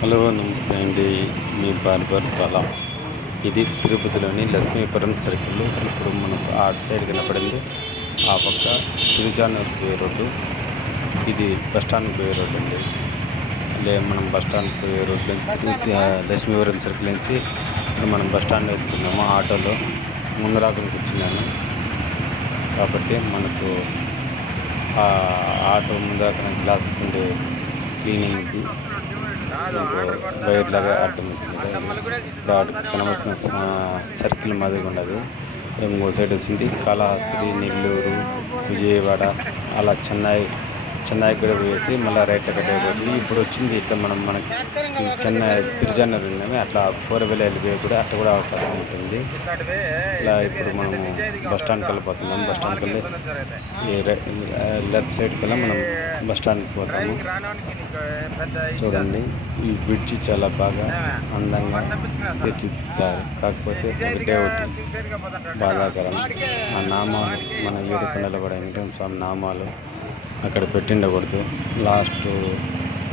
Hello నమస్తే అండి. మీ barber Bala. ఇది తిరుపతిలోని లక్ష్మీపురం సర్కిల్. ఇప్పుడు మనకు అటు సైడ్ కనపడింది ఆ పక్క తిరుచానూరు పోయే రోడ్డు. ఇది బస్టాండ్ పోయే రోడ్డు అండి. మనం బస్టాండ్ పోయే రోడ్డు నుంచి లక్ష్మీపురం సర్కిల్ నుంచి ఇప్పుడు మనం బస్టాండ్ వెళ్తున్నాము. ఆటోలో ముందరాకుని కూర్చున్నాను కాబట్టి మనకు ఆటో ముందర గ్లాస్ ఉండే క్లీనింగ్కి వైర్ లాగా అడ్డం వచ్చింది. ఇప్పుడు కనబడుతున్న సర్కిల్ మాదిరిగా ఉండదు. ఇంకో సైడ్ వచ్చింది కాళహస్తి, నెల్లూరు, విజయవాడ, అలా చెన్నై కూడా పోయేసి మళ్ళీ రైట్ కట్ అయిపోతుంది. ఇప్పుడు వచ్చింది ఇట్లా మనకి చెన్నై తిరుచానూరు ఉన్నాము, అట్లా 4 wheel వెళ్ళిపోయి కూడా అట్లా కూడా అవకాశం ఉంటుంది. ఇట్లా ఇప్పుడు మనము బస్ స్టాండ్కి వెళ్ళిపోతున్నాము. బస్ స్టాండ్కి వెళ్ళి లెఫ్ట్ సైడ్కి వెళ్ళి మనం బస్ స్టాండ్కి పోతాము. చూడండి, ఈ బ్రిడ్జి చాలా బాగా అందంగా తీర్చిదిద్దారు. కాకపోతే ఒకటే ఒకటి బాధాకరం, ఆ నామాలు మన ఏడుకొండల కూడా వెంకటేశ్వర స్వామి నామాలు అక్కడ పెట్టిండకూడదు. లాస్ట్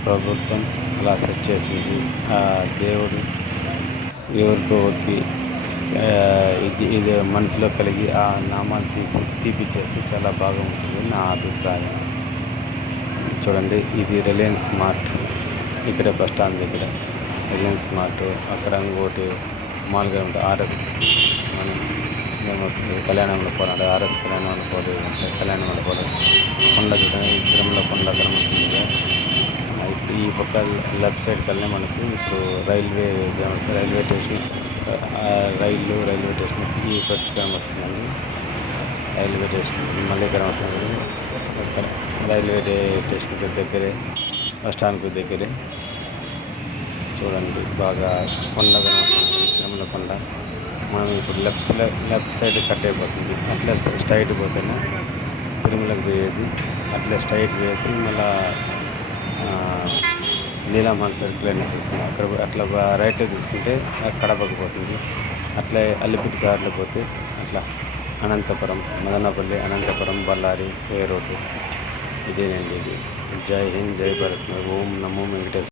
ప్రభుత్వం అలా సెట్ చేసింది. ఆ దేవుడు ఎవరికో ఒకటి ఇది మనసులో కలిగి ఆ నామాలు తీపిచ్చేస్తే చాలా బాగా ఉంటుంది నా అభిప్రాయం. చూడండి, ఇది రిలయన్స్ మార్ట్. ఇక్కడ బస్ స్టాండ్ దగ్గర రిలయన్స్ మార్ట్. అక్కడ ఇంకోటి మామూలుగా ఉంటుంది ఆర్ఎస్ అని ఏమొస్తుంది, కళ్యాణంలో పోరాడు ఆర్ఎస్ కళ్యాణంలో పోటీ ఉంటాయి. కళ్యాణంలో పోటీ కొండ చూడండి, తిరుమల కొండ కనిపిస్తుంది. ఈ పక్క లెఫ్ట్ సైడ్కి వెళ్ళి మనకు ఇప్పుడు రైల్వే స్టేషన్ రైల్వే స్టేషన్ ఈ పక్క కనిపిస్తుందండి. రైల్వే స్టేషన్ మళ్ళీ కనిపిస్తుంది. రైల్వే స్టేషన్కి దగ్గరే, బస్ స్టాండ్కి దగ్గరే. చూడండి, బాగా కొండ కనిపిస్తుంది, తిరుమల కొండ. మనం ఇప్పుడు లెఫ్ట్ సైడ్ కట్ అయిపోతుంది. అట్లా స్ట్రైట్ పోతేనే తిరుమలకి పోయేది. అట్లా స్ట్రైట్ వేసి మళ్ళీ నీలామాన్ సర్కిల్ అనేసి వస్తుంది. అక్కడ అట్లా రైట్లో తీసుకుంటే కడపకి పోతుంది. అట్లా అల్లిపిటి దారిలో పోతే అట్లా అనంతపురం, మదనపల్లి, అనంతపురం, బళ్ళారి పోయే రోడ్డు ఇదేనండి. ఇది జై హింద్, జై భారత్. ఓం నమో వెంకటేశ్వర.